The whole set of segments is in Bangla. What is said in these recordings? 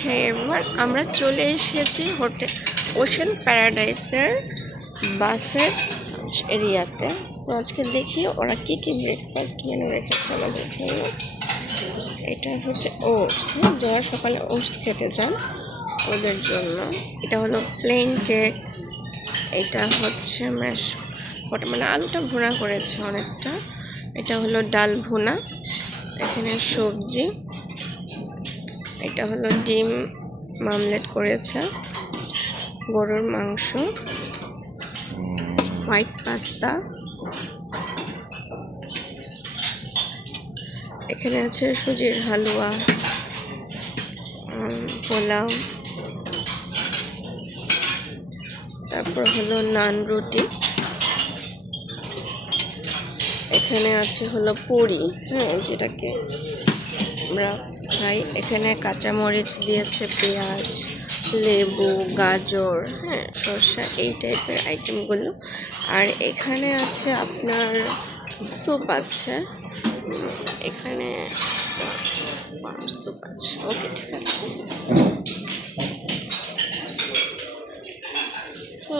হ্যাঁ, এবার আমরা চলে এসেছি হোটেল ওশেন প্যারাডাইসের বাফেট এরিয়াতে। সো আজকে দেখি ওরা কি কি ব্রেকফাস্ট মেনু রেখেছে আমাদের জন্য। এটা হচ্ছে ওটস, যারা সকালে ওটস খেতে চান ওদের জন্য। এটা হলো প্লেন কেক। এটা হচ্ছে ম্যাশ মানে আলুটা ভুনা করেছে অনেকটা। এটা হলো ডাল ভুনা, এখানে সবজি। এটা হলো ডিম মামলেট করেছে, গরুর মাংস, হোয়াইট পাস্তা, এখানে আছে সুজির হালুয়া, পোলাও, তারপর হলো নান রুটি, এখানে আছে হলো পুরি, হ্যাঁ, যেটাকে আমরা খাই। এখানে কাঁচামরিচ দিয়েছে, পেঁয়াজ, লেবু, গাজর, হ্যাঁ, শসা, এই টাইপের আইটেমগুলো। আর এখানে আছে আপনার স্যুপ আছে, এখানে স্যুপ আছে। ওকে, ঠিক আছে। সো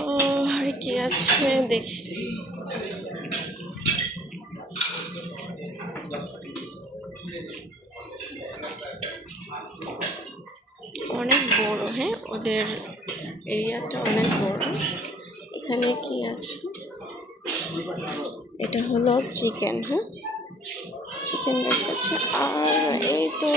আর কি আছে দেখি। অনেক বড়, হ্যাঁ, ওদের এরিয়াটা অনেক বড়। এখানে কি আছে, এটা হলো চিকেন, হ্যাঁ, চিকেন লেগ আছে। আর এই তো